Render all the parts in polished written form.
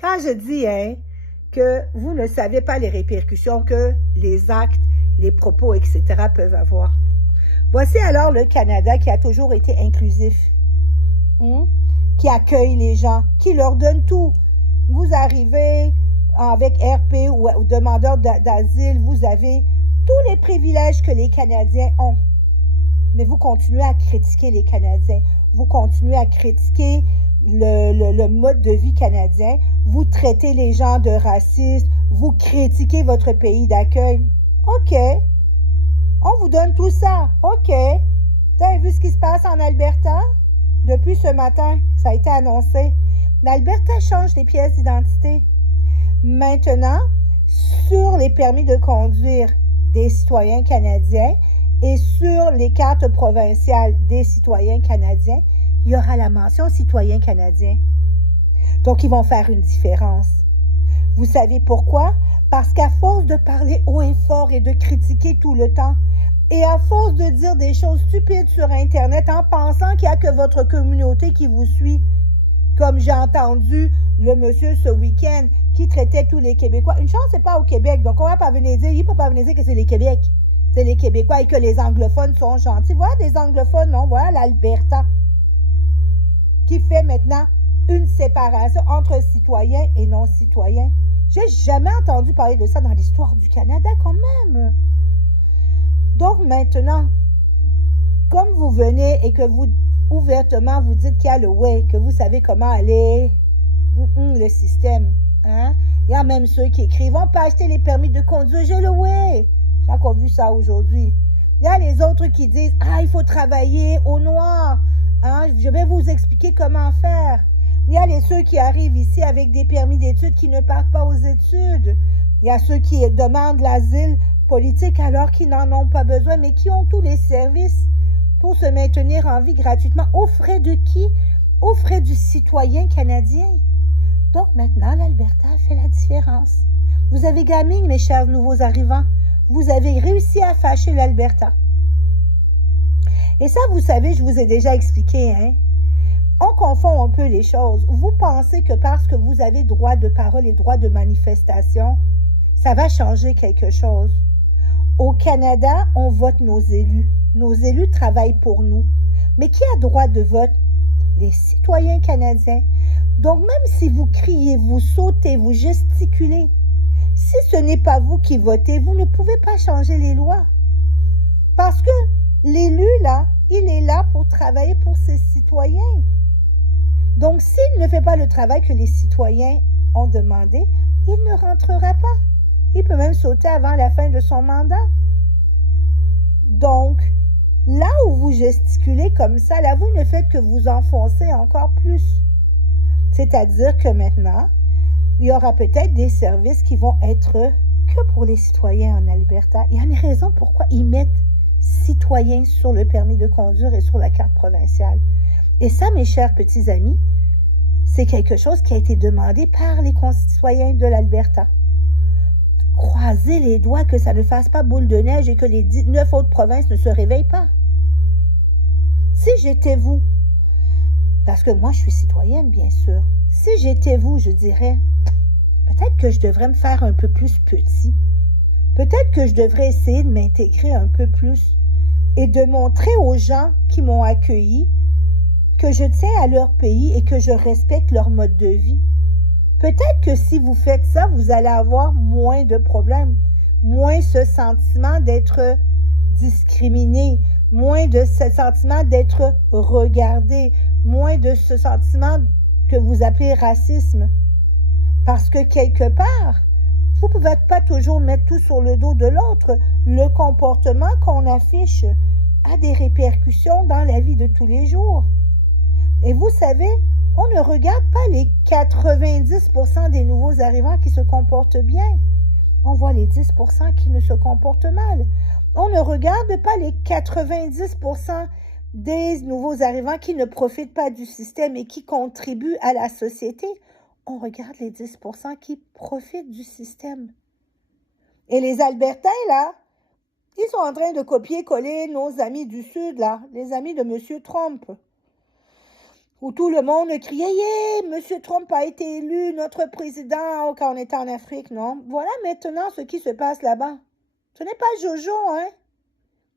Quand je dis que vous ne savez pas les répercussions que les actes, les propos, etc. peuvent avoir. Voici alors le Canada qui a toujours été inclusif, qui accueille les gens, qui leur donne tout. Vous arrivez avec RP ou demandeur d'asile, vous avez tous les privilèges que les Canadiens ont. Mais vous continuez à critiquer les Canadiens. Vous continuez à critiquer le mode de vie canadien. Vous traitez les gens de racistes. Vous critiquez votre pays d'accueil. OK. On vous donne tout ça. OK. Vous avez vu ce qui se passe en Alberta? Depuis ce matin, ça a été annoncé. L'Alberta change les pièces d'identité. Maintenant, sur les permis de conduire des citoyens canadiens et sur les cartes provinciales des citoyens canadiens, il y aura la mention citoyen canadien. Donc, ils vont faire une différence. Vous savez pourquoi? Parce qu'à force de parler haut et fort et de critiquer tout le temps, et à force de dire des choses stupides sur Internet en pensant qu'il n'y a que votre communauté qui vous suit, comme j'ai entendu le monsieur ce week-end qui traitait tous les Québécois. Une chance, c'est pas au Québec, donc on va pas venir dire, il ne peut pas venir dire que c'est les Québec. C'est les Québécois et que les anglophones sont gentils. Voilà des anglophones, non? Voilà l'Alberta qui fait maintenant une séparation entre citoyens et non-citoyens. J'ai jamais entendu parler de ça dans l'histoire du Canada quand même. Donc maintenant, comme vous venez et que vous ouvertement vous dites qu'il y a le way, que vous savez comment aller le système, hein? Il y a même ceux qui écrivent, on peut acheter les permis de conduire, j'ai le way. J'ai encore vu ça aujourd'hui. Il y a les autres qui disent, il faut travailler au noir. Hein? Je vais vous expliquer comment faire. Il y a ceux qui arrivent ici avec des permis d'études qui ne partent pas aux études. Il y a ceux qui demandent l'asile politique alors qu'ils n'en ont pas besoin, mais qui ont tous les services pour se maintenir en vie gratuitement. Aux frais de qui? Aux frais du citoyen canadien. Donc maintenant, l'Alberta fait la différence. Vous avez gagné, mes chers nouveaux arrivants. Vous avez réussi à fâcher l'Alberta. Et ça, vous savez, je vous ai déjà expliqué, on confond un peu les choses. Vous pensez que parce que vous avez droit de parole et droit de manifestation, ça va changer quelque chose. Au Canada, on vote nos élus. Nos élus travaillent pour nous. Mais qui a droit de vote? Les citoyens canadiens. Donc, même si vous criez, vous sautez, vous gesticulez, si ce n'est pas vous qui votez, vous ne pouvez pas changer les lois. Parce que l'élu, là, il est là pour travailler pour ses citoyens. Donc, s'il ne fait pas le travail que les citoyens ont demandé, il ne rentrera pas. Il peut même sauter avant la fin de son mandat. Donc, là où vous gesticulez comme ça, là, vous ne faites que vous enfoncer encore plus. C'est-à-dire que maintenant, il y aura peut-être des services qui vont être que pour les citoyens en Alberta. Il y a une raison pourquoi ils mettent citoyens sur le permis de conduire et sur la carte provinciale. Et ça, mes chers petits amis, c'est quelque chose qui a été demandé par les concitoyens de l'Alberta. Croisez les doigts que ça ne fasse pas boule de neige et que les 19 autres provinces ne se réveillent pas. Si j'étais vous, parce que moi je suis citoyenne bien sûr, si j'étais vous, je dirais, peut-être que je devrais me faire un peu plus petit. Peut-être que je devrais essayer de m'intégrer un peu plus et de montrer aux gens qui m'ont accueilli que je tiens à leur pays et que je respecte leur mode de vie. Peut-être que si vous faites ça, vous allez avoir moins de problèmes, moins ce sentiment d'être discriminé, moins de ce sentiment d'être regardé, moins de ce sentiment que vous appelez racisme. Parce que quelque part, vous ne pouvez pas toujours mettre tout sur le dos de l'autre. Le comportement qu'on affiche a des répercussions dans la vie de tous les jours. Et vous savez, on ne regarde pas les 90% des nouveaux arrivants qui se comportent bien. On voit les 10% qui ne se comportent mal. On ne regarde pas les 90% des nouveaux arrivants qui ne profitent pas du système et qui contribuent à la société. On regarde les 10% qui profitent du système. Et les Albertains, là, ils sont en train de copier-coller nos amis du Sud, là, les amis de M. Trump. où tout le monde criait, yeah, M. Trump a été élu notre président quand on était en Afrique, non? Voilà maintenant ce qui se passe là-bas. Ce n'est pas Jojo, hein?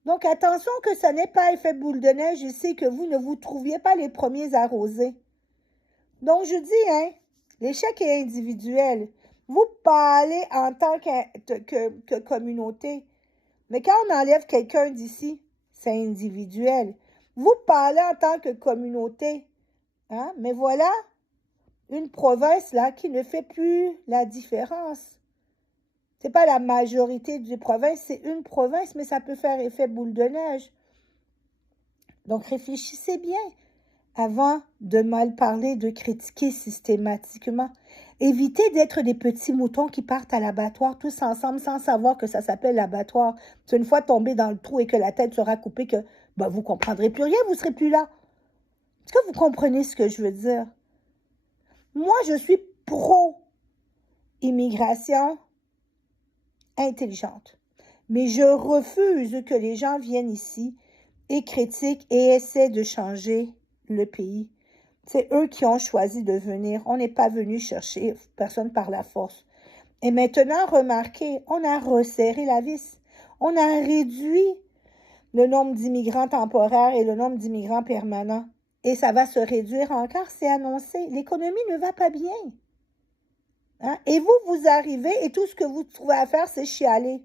Donc attention que ça n'est pas effet boule de neige ici, que vous ne vous trouviez pas les premiers arrosés. Donc je dis, hein, l'échec est individuel. Vous parlez en tant que communauté. Mais quand on enlève quelqu'un d'ici, c'est individuel. Vous parlez en tant que communauté. Hein? Mais voilà, une province là qui ne fait plus la différence. Ce n'est pas la majorité du province, c'est une province, mais ça peut faire effet boule de neige. Donc réfléchissez bien avant de mal parler, de critiquer systématiquement. Évitez d'être des petits moutons qui partent à l'abattoir tous ensemble sans savoir que ça s'appelle l'abattoir. C'est une fois tombé dans le trou et que la tête sera coupée que vous ne comprendrez plus rien, vous ne serez plus là. Est-ce que vous comprenez ce que je veux dire? Moi, je suis pro-immigration intelligente. Mais je refuse que les gens viennent ici et critiquent et essaient de changer le pays. C'est eux qui ont choisi de venir. On n'est pas venu chercher personne par la force. Et maintenant, remarquez, on a resserré la vis. On a réduit le nombre d'immigrants temporaires et le nombre d'immigrants permanents. Et ça va se réduire encore, c'est annoncé. L'économie ne va pas bien. Hein? Et vous arrivez et tout ce que vous trouvez à faire, c'est chialer.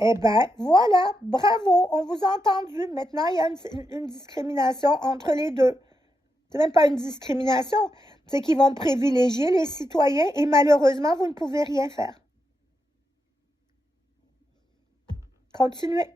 Eh bien, voilà, bravo, on vous a entendu. Maintenant, il y a une discrimination entre les deux. C'est même pas une discrimination, c'est qu'ils vont privilégier les citoyens et malheureusement, vous ne pouvez rien faire. Continuez.